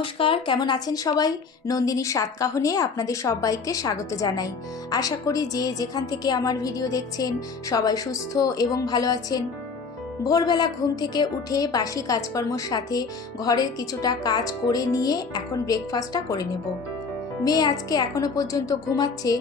নমস্কার, কেমন আছেন সবাই? নন্দিনী সাতকাহনে আপনাদের সবাইকে স্বাগত জানাই। আশা করি যে যেখান থেকে আমার ভিডিও দেখছেন, সবাই সুস্থ এবং ভালো আছেন। ভোরবেলা ঘুম থেকে উঠে বাসি কাজকর্মর সাথে ঘরের কিছুটা কাজ করে নিয়ে এখন ব্রেকফাস্টটা করে নেব। মেয়ে আজকে এখনও পর্যন্ত ঘুমাচ্ছে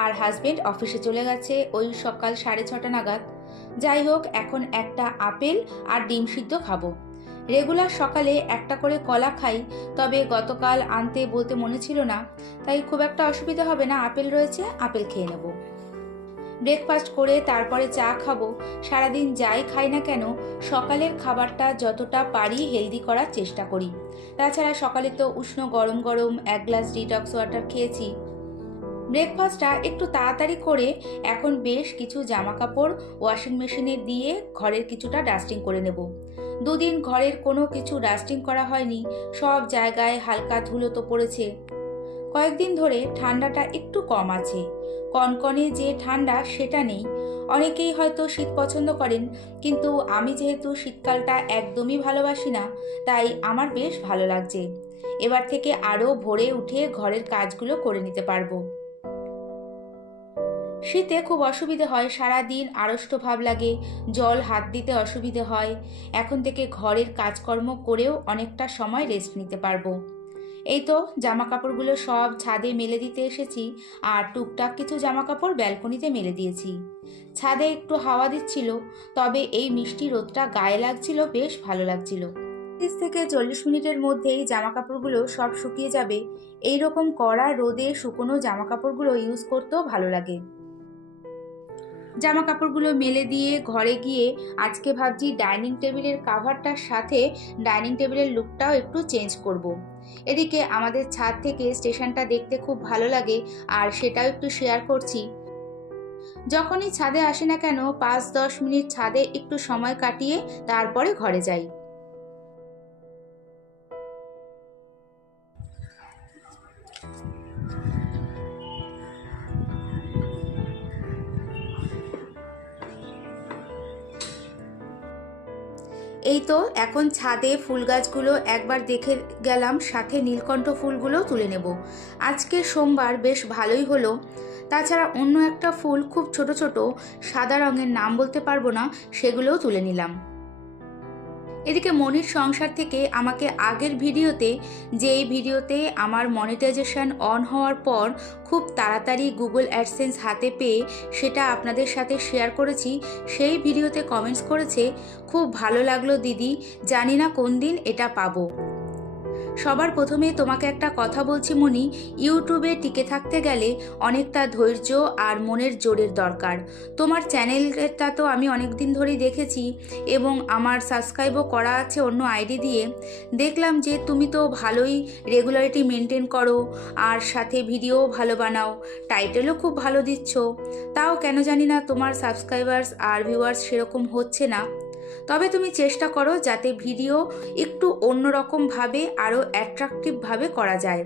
আর হাজবেন্ড অফিসে চলে গেছে ওই সকাল সাড়ে ছটা নাগাদ। যাই হোক, এখন একটা আপেল আর ডিম সিদ্ধ খাব। রেগুলার সকালে একটা করে কলা খাই, তবে গতকাল আনতে বলতে মনে ছিল না, তাই খুব একটা অসুবিধা হবে না, আপেল রয়েছে, আপেল খেয়ে নেব। ব্রেকফাস্ট করে তারপরে চা খাব, সারাদিন যাই খাই না কেন, সকালের খাবারটা যতটা পারি হেলদি করার চেষ্টা করি। তাছাড়া সকালে তো উষ্ণ গরম গরম এক গ্লাস ডিটক্স ওয়াটার খেয়েছি। ব্রেকফাস্টটা একটু তাড়াতাড়ি করে এখন বেশ কিছু জামা কাপড় ওয়াশিং মেশিনে দিয়ে ঘরের কিছুটা ডাস্টিং করে নেব। দুদিন ঘরের কোনো কিছু ডাস্টিং করা হয়নি, সব জায়গায় হালকা ধুলো তো পড়েছে। কয়েকদিন ধরে ঠান্ডাটা একটু কম আছে। কনকনে যে ঠান্ডা, সেটা নেই। অনেকেই হয়তো শীত পছন্দ করেন, কিন্তু আমি যেহেতু শীতকালটা একদমই ভালোবাসি না, তাই আমার বেশ ভালো লাগছে। এবার থেকে আরও ভোরে উঠে ঘরের কাজগুলো করে নিতে পারব। শীতে খুব অসুবিধে হয় সারা দিন আড়ষ্ট ভাব লাগে, জল হাত দিতে অসুবিধে হয়। এখন থেকে ঘরের কাজকর্ম করেও অনেকটা সময় রেস্ট নিতে পারব। এই তো জামা কাপড়গুলো সব ছাদে মেলে দিতে এসেছি, আর টুকটাক কিছু জামা কাপড় ব্যালকনিতে মেলে দিয়েছি। ছাদে একটু হাওয়া দিচ্ছিল, তবে এই মিষ্টি রোদটা গায়ে লাগছিল, বেশ ভালো লাগছিল। তিরিশ থেকে চল্লিশ মিনিটের মধ্যেই জামা কাপড়গুলো সব শুকিয়ে যাবে। এই রকম কড়া রোদে শুকনো জামা কাপড়গুলো ইউজ করতেও ভালো লাগে। জামা কাপড়গুলো মেলে দিয়ে ঘরে গিয়ে আজকে ভাবছি ডাইনিং টেবিলের কাভারটার সাথে ডাইনিং টেবিলের লুকটাও একটু চেঞ্জ করব। এদিকে আমাদের ছাদ থেকে স্টেশনটা দেখতে খুব ভালো লাগে আর সেটাও একটু শেয়ার করছি যখনই ছাদে আসি না কেন, পাঁচ দশ মিনিট ছাদে একটু সময় কাটিয়ে তারপরে ঘরে যাই এই তো, এখন ছাদে ফুল গাছগুলো একবার দেখে গেলাম, সাথে নীলকণ্ঠ ফুলগুলোও তুলে নেব। আজকে সোমবার বেশ ভালোই হলো। তাছাড়া অন্য একটা ফুল খুব ছোট ছোট, সাদা রঙের নাম বলতে পারব না, সেগুলোও তুলে নিলাম। এদিকে মনির সংসার থেকে আমাকে আগের ভিডিওতে যেই ভিডিওতে আমার মনিটাইজেশান অন হওয়ার পর খুব তাড়াতাড়ি গুগল অ্যাডসেন্স হাতে পেয়ে সেটা আপনাদের সাথে শেয়ার করেছি, সেই ভিডিওতে কমেন্টস করেছে, খুব ভালো লাগল দিদি, জানি না কোন দিন এটা পাবো। সবার প্রথমে তোমাকে একটা কথা বলছি মনি, ইউটিউবে টিকে থাকতে গেলে অনেকটা ধৈর্য আর মনের জোরের দরকার। তোমার চ্যানেলটা তো আমি অনেক দিন ধরেই দেখেছি এবং আমার সাবস্ক্রাইবও করা আছে অন্য আইডি দিয়ে। দেখলাম যে তুমি তো ভালোই রেগুলারিটি মেনটেন করো আর সাথে ভিডিও ভালো বানাও টাইটেলও খুব ভালো দিচ্ছ। তাও কেন জানি না তোমার সাবস্ক্রাইবার্স আর ভিউয়ার্স সেরকম হচ্ছে না। তবে তুমি চেষ্টা করো যাতে ভিডিও একটু অন্যরকমভাবে, আরও অ্যাট্রাকটিভভাবে করা যায়।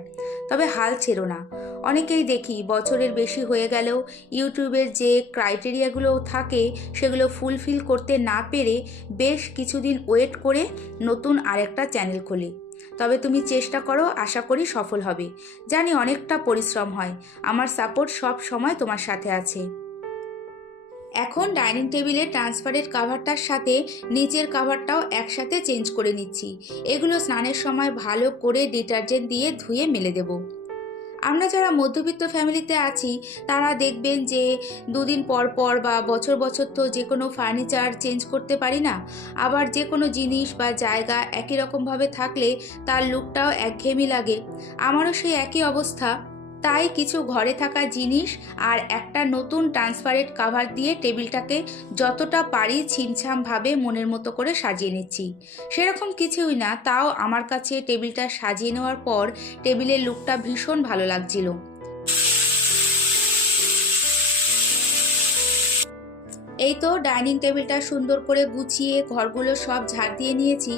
তবে হাল ছেড়ো না। অনেকেই দেখি বছরের বেশি হয়ে গেলেও ইউটিউবের যে ক্রাইটেরিয়াগুলো থাকে, সেগুলো ফুলফিল করতে না পেরে বেশ কিছুদিন ওয়েট করে নতুন আরেকটা চ্যানেল খোলে। তবে তুমি চেষ্টা করো, আশা করি সফল হবে। জানি অনেকটা পরিশ্রম হয়। আমার সাপোর্ট সব সময় তোমার সাথে আছে। এখন ডাইনিং টেবিলের ট্রান্সপারেন্ট কাভারটার সাথে নিচের কাভারটাও একসাথে চেঞ্জ করে নিচ্ছি। এগুলো স্নানের সময় ভালো করে ডিটারজেন্ট দিয়ে ধুয়ে মেলে দেব। আমরা যারা মধ্যবিত্ত ফ্যামিলিতে আছি, তারা দেখবেন যে দুদিন পর পর বা বছর বছর তো যে কোনো ফার্নিচার চেঞ্জ করতে পারি না। আবার যে কোনো জিনিস বা জায়গা একই রকমভাবে থাকলে তার লুকটাও একঘেয়েমি লাগে। আমারও সেই একই অবস্থা। তাই কিছু ঘরে থাকা জিনিস আর একটা নতুন ট্রান্সপারেন্ট কাভার দিয়ে টেবিলটাকে যতটা পারি ছিমছামভাবে মনের মতো করে সাজিয়ে নিচ্ছি। সেরকম কিছুই না, তাও আমার কাছে টেবিলটা সাজিয়ে নেওয়ার পর টেবিলের লুকটা ভীষণ ভালো লাগছিল। এই তো ডাইনিং টেবিলটা সুন্দর করে গুছিয়ে ঘরগুলো সব ঝাড় দিয়ে নিয়েছি।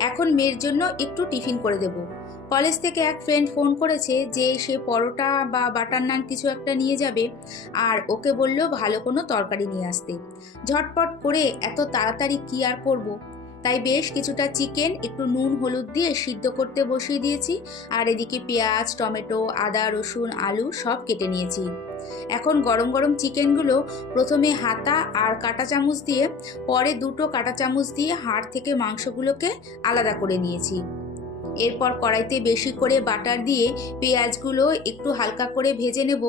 এখন মেয়ের জন্য একটু টিফিন করে দেবো। কলেজ থেকে এক ফ্রেন্ড ফোন করেছে যে সে পরোটা বা বাটার নান কিছু একটা নিয়ে যাবে আর ওকে বলল, ভালো কোনো তরকারি নিয়ে আসতে। ঝটপট করে এত তাড়াতাড়ি কি আর করব? তাই বেশ কিছুটা চিকেন, একটু নুন, হলুদ দিয়ে সিদ্ধ করতে বসিয়ে দিয়েছি আর এদিকে পেঁয়াজ, টমেটো, আদা, রসুন, আলু সব কেটে নিয়েছি। এখন গরম গরম চিকেনগুলো প্রথমে হাতা আর কাঁটা চামচ দিয়ে, পরে দুটো কাঁটা চামচ দিয়ে হাড় থেকে মাংসগুলোকে আলাদা করে নিয়েছি। এরপর কড়াইতে বেশি করে বাটার দিয়ে পেঁয়াজগুলো একটু হালকা করে ভেজে নেব।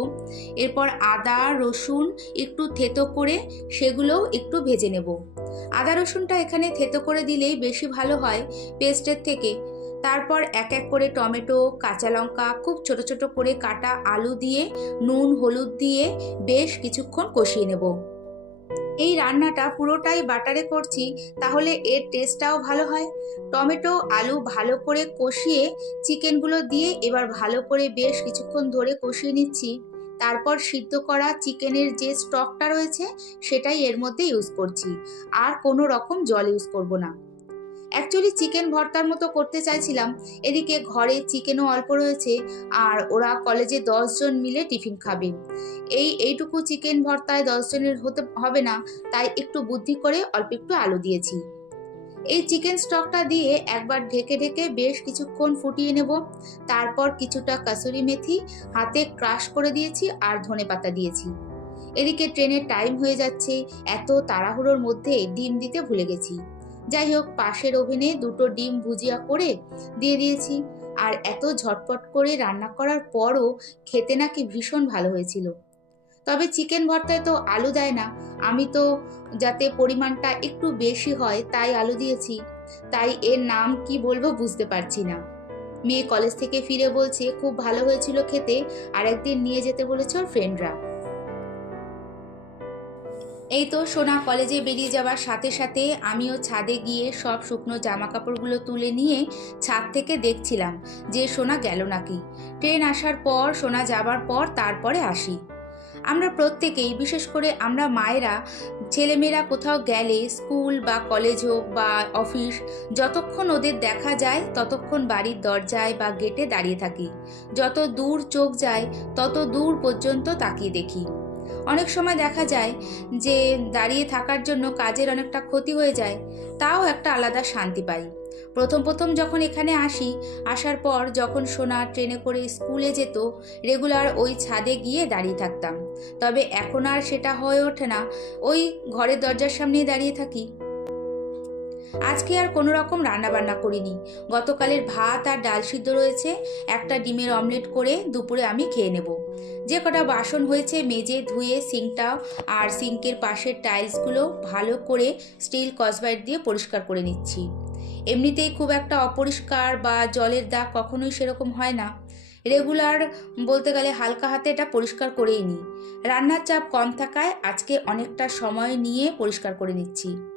এরপর আদা, রসুন একটু থেতো করে সেগুলোও একটু ভেজে নেব। আদা, রসুনটা এখানে থেতো করে দিলেই বেশি ভালো হয় পেস্টের থেকে। তারপর এক এক করে টমেটো, কাঁচা লঙ্কা, খুব ছোট ছোট করে কাটা আলু দিয়ে, নুন, হলুদ দিয়ে বেশ কিছুক্ষণ কষিয়ে নেব। এই রান্নাটা পুরোটাই বাটারে করছি, তাহলে এর টেস্টটাও ভালো হয়। টমেটো, আলু ভালো করে কষিয়ে চিকেনগুলো দিয়ে এবার ভালো করে বেশ কিছুক্ষণ ধরে কষিয়ে নিচ্ছি। তারপর সিদ্ধ করা চিকেনের যে স্টকটা রয়েছে, সেটাই এর মধ্যে ইউজ করছি। আর কোনো রকম জল ইউজ করব না। অ্যাকচুয়ালি চিকেন ভর্তার মতো করতে চাইছিলাম। এদিকে ঘরে চিকেনও অল্প রয়েছে, আর ওরা কলেজে জন মিলে টিফিন খাবে। এই, এইটুকু চিকেন ভর্তায় দশজনের হতে, হবে না, তাই একটু বুদ্ধি করে অল্প একটু আলু দিয়েছি। এই চিকেন স্টকটা দিয়ে একবার ঢেকে ঢেকে বেশ কিছুক্ষণ ফুটিয়ে নেব। তারপর কিছুটা কাসুরি মেথি হাতে ক্রাশ করে দিয়েছি আর ধনে পাতা দিয়েছি। এদিকে ট্রেনের টাইম হয়ে যাচ্ছে, এত তাড়াহুড়োর মধ্যে ডিম দিতে ভুলে গেছি। যাই হোক পাশের ওভেনে দুটো ডিম ভুজিয়া করে দিয়ে দিয়েছি। আর এত ঝটপট করে রান্না করার পরও খেতে নাকি ভীষণ ভালো হয়েছিল। তবে চিকেন ভর্তায় তো আলু দেয় না। আমি তো যাতে পরিমাণটা একটু বেশি হয় তাই আলু দিয়েছি। তাই এর নাম কি বলব বুঝতে পারছি না। মেয়ে কলেজ থেকে ফিরে বলছে, খুব ভালো হয়েছিল খেতে। আর একদিন নিয়ে যেতে বলেছে ওর ফ্রেন্ডরা এই তো সোনা কলেজে বেরিয়ে যাওয়ার সাথে সাথে আমিও ছাদে গিয়ে সব শুকনো জামা কাপড়গুলো তুলে নিয়ে ছাদ থেকে দেখছিলাম যে সোনা গেল নাকি। ট্রেন আসার পর, সোনা যাবার পর তারপরে আসি। আমরা প্রত্যেকেই, বিশেষ করে আমরা মায়েরা, ছেলেমেয়েরা কোথাও গেলে স্কুল বা কলেজ হোক বা অফিস, যতক্ষণ ওদের দেখা যায়, ততক্ষণ বাড়ির দরজায় বা গেটে দাঁড়িয়ে থাকি। যত দূর চোখ যায়, তত দূর পর্যন্ত তাকিয়ে দেখি। অনেক সময় দেখা যায় যে দাঁড়িয়ে থাকার জন্য কাজের অনেকটা ক্ষতি হয়ে যায়, তাও একটা আলাদা শান্তি পাই। প্রথম প্রথম যখন এখানে আসি, আসার পর যখন সোনা ট্রেনে করে স্কুলে যেত, রেগুলার ওই ছাদে গিয়ে দাঁড়িয়ে থাকতাম। তবে এখন আর সেটা হয়ে ওঠে না। ওই ঘরের দরজার সামনেই দাঁড়িয়ে থাকি। আজকে আর কোনো রকম রান্নাবান্না করিনি। গতকালের ভাত আর ডাল সিদ্ধ রয়েছে, একটা ডিমের অমলেট করে দুপুরে আমি খেয়ে নেব। যে কটা বাসন হয়েছে মেজে, ধুয়ে সিঙ্কটা আর সিঙ্কের পাশের টাইলসগুলো ভালো করে স্টিল কসবাইট দিয়ে পরিষ্কার করে নিচ্ছি। এমনিতেই খুব একটা অপরিষ্কার বা জলের দাগ কখনোই সেরকম হয় না। রেগুলার বলতে গেলে হালকা হাতে এটা পরিষ্কার করেই নিই। রান্নার চাপ কম থাকায় আজকে অনেকটা সময় নিয়ে পরিষ্কার করে নিচ্ছি।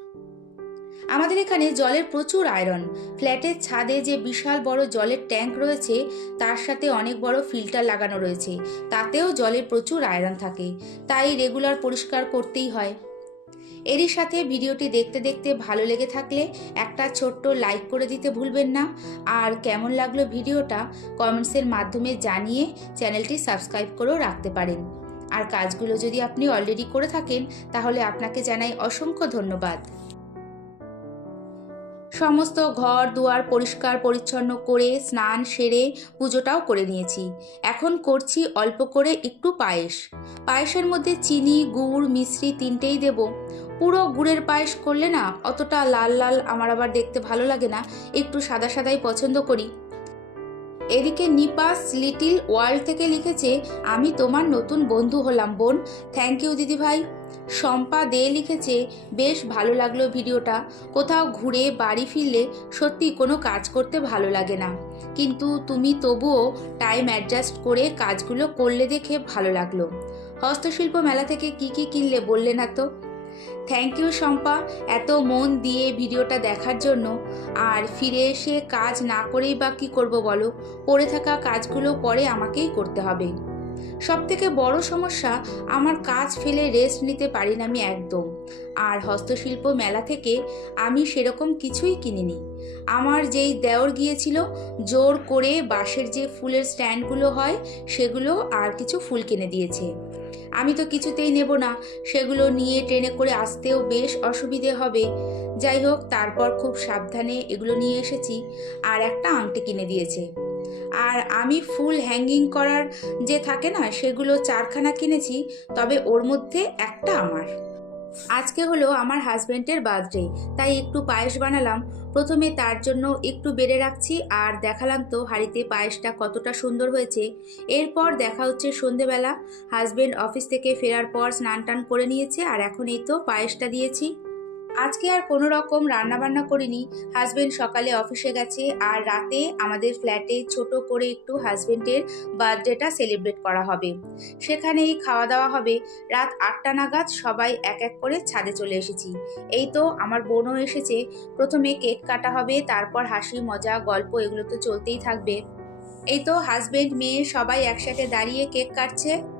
আমাদের এখানে জলের প্রচুর আয়রন। ফ্ল্যাটের ছাদে যে বিশাল বড় জলের ট্যাঙ্ক রয়েছে, তার সাথে অনেক বড় ফিল্টার লাগানো রয়েছে। তাতেও জলের প্রচুর আয়রন থাকে। তাই রেগুলার পরিষ্কার করতেই হয়। এরই সাথে ভিডিওটি দেখতে দেখতে ভালো লেগে থাকলে একটা ছোট্ট লাইক করে দিতে ভুলবেন না। আর কেমন লাগল ভিডিওটা, কমেন্টসের মাধ্যমে জানিয়ে চ্যানেলটি সাবস্ক্রাইব করেও রাখতে পারেন। আর কাজগুলো যদি আপনি অলরেডি করে থাকেন, তাহলে আপনাকে জানাই অসংখ্য ধন্যবাদ। সমস্ত ঘর, দুয়ার পরিষ্কার, পরিচ্ছন্ন করে, স্নান সেরে পুজোটাও করে নিয়েছি। এখন করছি অল্প করে একটু পায়েস। পায়েসের মধ্যে চিনি, গুড়, মিশ্রি তিনটেই দেব। পুরো গুড়ের পায়েস করলে না, অতটা লাল লাল আমার আবার দেখতে ভালো লাগে না, একটু সাদা সাদাই পছন্দ করি। এদিকে নিপাস লিটিল ওয়ার্ল্ড থেকে লিখেছে, আমি তোমার নতুন বন্ধু হলাম, বোন। থ্যাংক ইউ দিদি ভাই শম্পা দে লিখেছে, বেশ ভালো লাগল ভিডিওটা। কোথাও ঘুরে বাড়ি ফিরলে সত্যি কোনো কাজ করতে ভালো লাগে না। কিন্তু তুমি তবুও টাইম অ্যাডজাস্ট করে কাজগুলো করলে দেখে ভালো লাগল। হস্তশিল্প মেলা থেকে কি কি কিনলে বললে না তো? Thank you Shampa. এত মন দিয়ে ভিডিওটা দেখার জন্য। আর ফিরে এসে কাজ না করেই বা কী করব বলো? পড়ে থাকা কাজগুলো পরে আমাকেই করতে হবে। সব থেকে বড় সমস্যা, আমার কাজ ফেলে রেস্ট নিতে পারি না আমি একদম। আর হস্তশিল্প মেলা থেকে আমি সেরকম কিছুই কিনিনি। আমার যেই দেওর গিয়েছিল, জোর করে বাঁশের যে ফুলের স্ট্যান্ডগুলো হয়, সেগুলো আর কিছু ফুল কিনে দিয়েছে। আমি তো কিছুতেই নেব না, সেগুলো নিয়ে ট্রেনে করে আসতেও বেশ অসুবিধে হবে। যাই হোক, তারপর খুব সাবধানে এগুলো নিয়ে এসেছি, আর একটা আংটি কিনে দিয়েছে। আর আমি ফুল হ্যাঙ্গিং করার যে থাকে না, সেগুলো চারখানা কিনেছি, তবে ওর মধ্যে একটা আমার। আজকে হলো আমার হাজব্যান্ডের বার্থডে তাই একটু পায়েস বানালাম। প্রথমে তার জন্য একটু বেড়ে রাখছি, আর দেখালাম তো হাঁড়িতে পায়েসটা কতটা সুন্দর হয়েছে। এরপর দেখা হচ্ছে সন্ধেবেলা হাজব্যান্ড অফিস থেকে ফেরার পর স্নান টান করে নিয়েছে, আর এখন এই তো পায়েসটা দিয়েছি। আজকে আর কোনো রকম রান্নাবান্না করিনি। হাজবেন্ড সকালে অফিসে গেছে আর রাতে আমাদের ফ্ল্যাটে ছোট করে একটু হাজব্যান্ডের বার্থডেটা সেলিব্রেট করা হবে। সেখানেই খাওয়া দাওয়া হবে। রাত আটটা নাগাদ সবাই এক এক করে ছাদে চলে এসেছি। এই তো আমার বোনও এসেছে। প্রথমে কেক কাটা হবে, তারপর হাসি, মজা, গল্প এগুলো তো চলতেই থাকবে। এই তো হাজবেন্ড মেয়ে সবাই একসাথে দাঁড়িয়ে কেক কাটছে।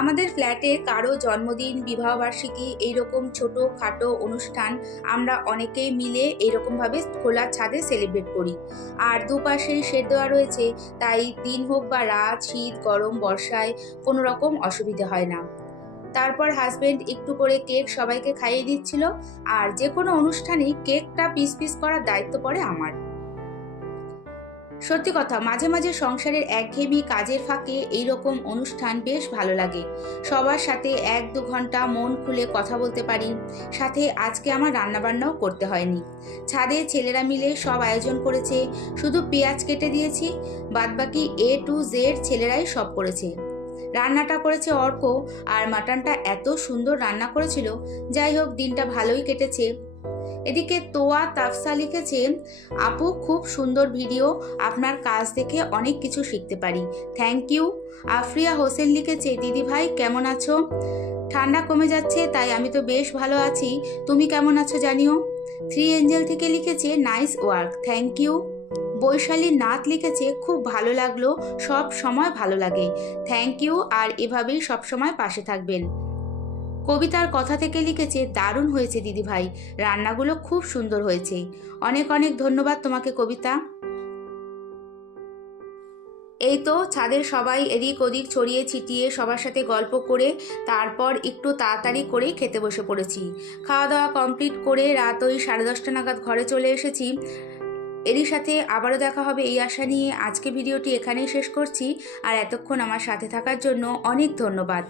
আমাদের ফ্ল্যাটে কারও জন্মদিন, বিবাহবার্ষিকী এইরকম ছোটো খাটো অনুষ্ঠান আমরা অনেকেই মিলে এরকমভাবে খোলা ছাদে সেলিব্রেট করি। আর দুপাশেই শেড দেওয়া রয়েছে, তাই দিন হোক বা রাত, শীত, গরম, বর্ষায় কোনো রকম অসুবিধে হয় না। তারপর হাজবেন্ড একটু করে কেক সবাইকে খাইয়ে দিচ্ছিল, আর যে কোনো অনুষ্ঠানেই কেকটা পিস পিস করার দায়িত্ব পড়ে আমার। সত্যি কথা, মাঝে মাঝে সংসারের একঘেয়েমি কাজের ফাঁকে এইরকম অনুষ্ঠান বেশ ভালো লাগে। সবার সাথে এক দু ঘণ্টা মন খুলে কথা বলতে পারি। সাথে আজকে আমার রান্নাবান্নাও করতে হয়নি। ছাদে ছেলেরা মিলে সব আয়োজন করেছে। শুধু পেঁয়াজ কেটে দিয়েছি, বাদবাকি এ টু জেড ছেলেরাই সব করেছে। রান্নাটা করেছে অর্ক, আর মাটনটা এত সুন্দর রান্না করেছিল। যাই হোক, দিনটা ভালোই কেটেছে। এদিকে তোয়া তাফসা লিখেছে, আপু, খুব সুন্দর ভিডিও আপনার কাজ দেখে অনেক কিছু শিখতে পারি। থ্যাংক ইউ আফরিয়া হোসেন লিখেছে, দিদি ভাই, কেমন আছো? ঠান্ডা কমে যাচ্ছে, তাই আমি তো বেশ ভালো আছি। তুমি কেমন আছো জানিও? থ্রি এঞ্জেল থেকে লিখেছে nice work thank you Baishali Nath লিখেছে, খুব ভালো লাগল, সব সময় ভালো লাগে। থ্যাংক ইউ আর এভাবেই সব সময় পাশে থাকবেন। কবিতার কথা থেকে লিখেছে, দারুণ হয়েছে দিদি ভাই রান্নাগুলো খুব সুন্দর হয়েছে। অনেক অনেক ধন্যবাদ তোমাকে, কবিতা। এই তো ছাদের সবাই এদিক ওদিক ছড়িয়ে ছিটিয়ে সবার সাথে গল্প করে, তারপর একটু তাড়াতাড়ি করেই খেতে বসে পড়েছি। খাওয়া দাওয়া কমপ্লিট করে রাত ওই সাড়ে দশটা নাগাদ ঘরে চলে এসেছি। এরই সাথে আবারও দেখা হবে এই আশা নিয়ে। আজকে ভিডিওটি এখানেই শেষ করছি। আর এতক্ষণ আমার সাথে থাকার জন্য অনেক ধন্যবাদ।